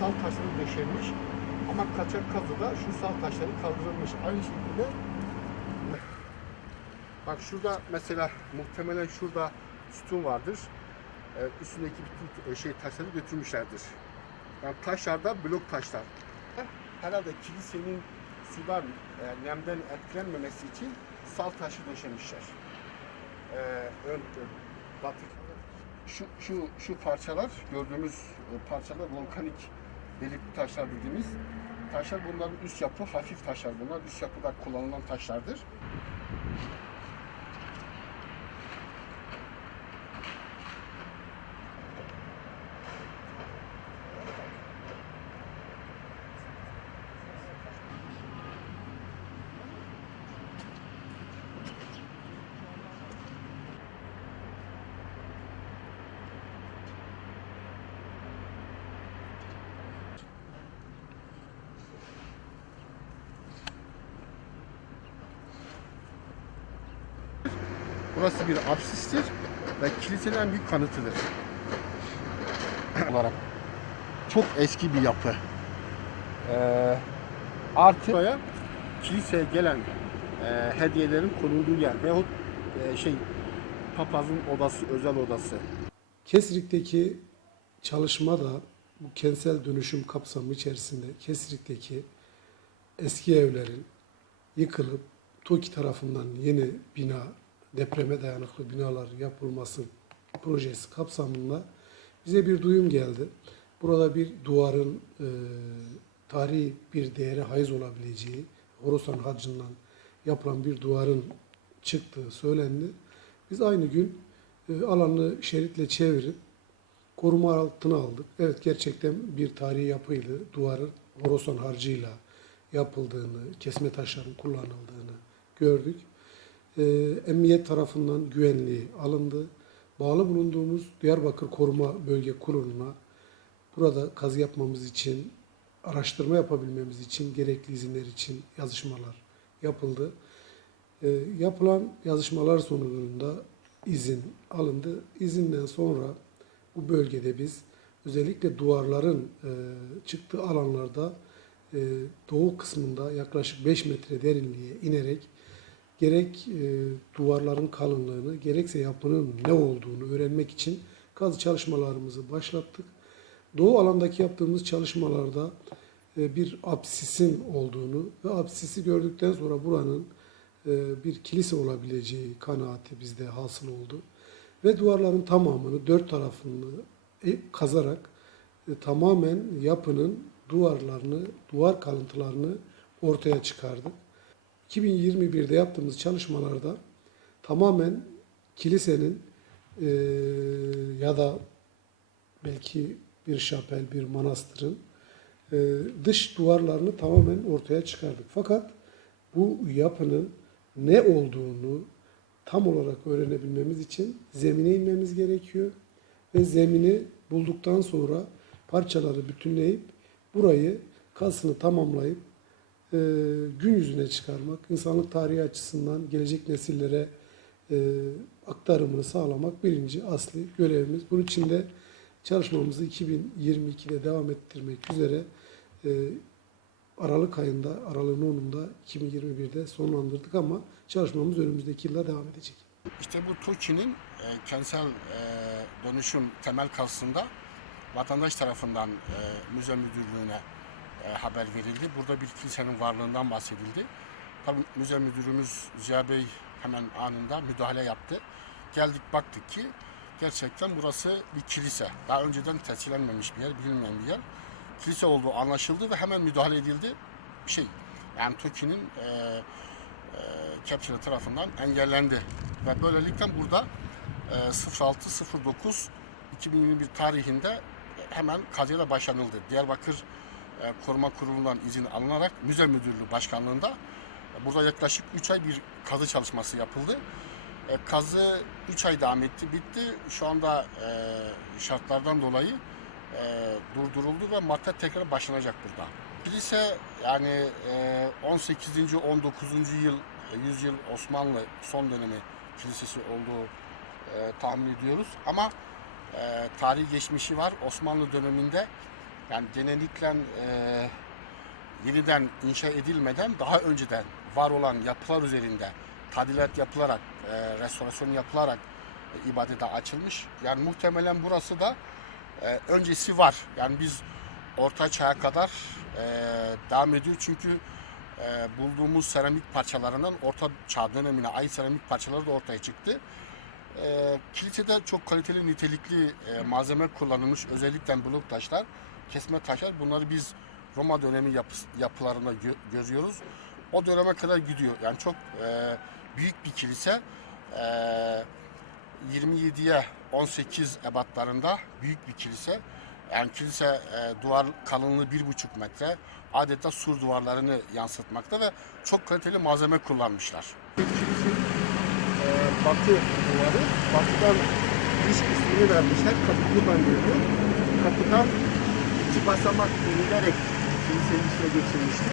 salt taşları döşenmiş. Ama kaçak kazıda şu salt taşları kaldırılmış. Aynı şekilde Bak şurada mesela muhtemelen şurada sütun vardır. Ee, üstündeki bütün e, şey taşları götürmüşlerdir. Yani taşlar da blok taşlar. Herhalde kilisenin sudan e, nemden etkilenmemesi için salt taşı döşemişler. Ee, ön, batı. Şu, şu, şu parçalar gördüğümüz e, parçalar volkanik delikli taşlar dediğimiz taşlar bunların üst yapı hafif taşlar bunlar üst yapıda kullanılan taşlardır. Burası bir apsistir ve kilisenin en büyük kanıtıdır. olarak çok eski bir yapı. Ee, artı buraya kiliseye gelen e, hediyelerin konulduğu yer veyahut e, şey papazın odası, özel odası. Kesrik'teki çalışma da bu kentsel dönüşüm kapsamı içerisinde Kesrik'teki eski evlerin yıkılıp TOKİ tarafından yeni bina, depreme dayanıklı binalar yapılması projesi kapsamında bize bir duyum geldi. Burada bir duvarın e, tarihi bir değeri haiz olabileceği, Horasan Hacı'ndan yapılan bir duvarın çıktığı söylendi. Biz aynı gün e, alanı şeritle çevirip koruma altına aldık. Evet gerçekten bir tarihi yapıydı. Duvarın Horasan harcıyla yapıldığını, kesme taşların kullanıldığını gördük. E, emniyet tarafından güvenliği alındı. Bağlı bulunduğumuz Diyarbakır Koruma Bölge Kurulu'na burada kazı yapmamız için, araştırma yapabilmemiz için, gerekli izinler için yazışmalar yapıldı. E, yapılan yazışmalar sonucunda izin alındı. İzinden sonra bu bölgede biz özellikle duvarların e, çıktığı alanlarda e, doğu kısmında yaklaşık 5 metre derinliğe inerek gerek e, duvarların kalınlığını gerekse yapının ne olduğunu öğrenmek için kazı çalışmalarımızı başlattık. Doğu alandaki yaptığımız çalışmalarda e, bir apsisin olduğunu ve apsisi gördükten sonra buranın e, bir kilise olabileceği kanaati bizde hasıl oldu. Ve duvarların tamamını dört tarafını e, kazarak e, tamamen yapının duvarlarını, duvar kalıntılarını ortaya çıkardık. 2021'de yaptığımız çalışmalarda tamamen kilisenin e, ya da belki bir şapel, bir manastırın e, dış duvarlarını tamamen ortaya çıkardık. Fakat bu yapının ne olduğunu tam olarak öğrenebilmemiz için zemine inmemiz gerekiyor. Ve zemini bulduktan sonra parçaları bütünleyip burayı kazısını tamamlayıp e, gün yüzüne çıkarmak, insanlık tarihi açısından gelecek nesillere e, aktarımını sağlamak birinci asli görevimiz. Bunun için de çalışmamızı 2022'de devam ettirmek üzere e, Aralık ayında, Aralık'ın 10'unda 2021'de sonlandırdık ama çalışmamız önümüzdeki yılda devam edecek. İşte bu TOKİ'nin e, kentsel e, dönüşüm temel kazısında vatandaş tarafından e, müze müdürlüğüne e, haber verildi. Burada bir kilisenin varlığından bahsedildi. Tabii müze müdürümüz Ziya Bey hemen anında müdahale yaptı. Geldik baktık ki gerçekten burası bir kilise. Daha önceden tescillenmemiş bir yer, bilinmeyen bir yer. Kilise olduğu anlaşıldı ve hemen müdahale edildi. Şey, yani TOKİ'nin e, e, Kepçeli tarafından engellendi. Ve böylelikle burada e, 06.09 2021 tarihinde hemen kazıyla başlanıldı. Diyarbakır Koruma Kurulu'ndan izin alınarak Müze Müdürlüğü Başkanlığı'nda e, burada yaklaşık 3 ay bir kazı çalışması yapıldı. E, kazı 3 ay devam etti, bitti. Şu anda e, şartlardan dolayı e, durduruldu ve madde tekrar başlanacak burada. Kilise yani e, 18. 19. yıl e, yüzyıl Osmanlı son dönemi kilisesi olduğu e, tahmin ediyoruz. Ama e, tarihi geçmişi var. Osmanlı döneminde Yani genellikle e, yeniden inşa edilmeden daha önceden var olan yapılar üzerinde tadilat yapılarak, e, restorasyon yapılarak e, ibadete açılmış. Yani muhtemelen burası da e, öncesi var. Yani biz Orta Çağ'a kadar e, devam ediyor çünkü e, bulduğumuz seramik parçalarından Orta Çağ dönemine ait seramik parçaları da ortaya çıktı. E, kilisede çok kaliteli, nitelikli e, malzeme kullanılmış. Özellikle blok taşlar, kesme taşlar. Bunları biz Roma dönemi yapıs- yapılarında gö- görüyoruz. O döneme kadar gidiyor. Yani çok e, büyük bir kilise. E, 27'ye 18 ebatlarında büyük bir kilise. Yani kilise e, duvar kalınlığı bir buçuk metre. Adeta sur duvarlarını yansıtmakta ve çok kaliteli malzeme kullanmışlar. e, batı duvarı. Batıdan dış ismini vermişler. Kapıklıman geliyor. Kapıdan iki basamak inilerek kilisenin içine geçirmiştir.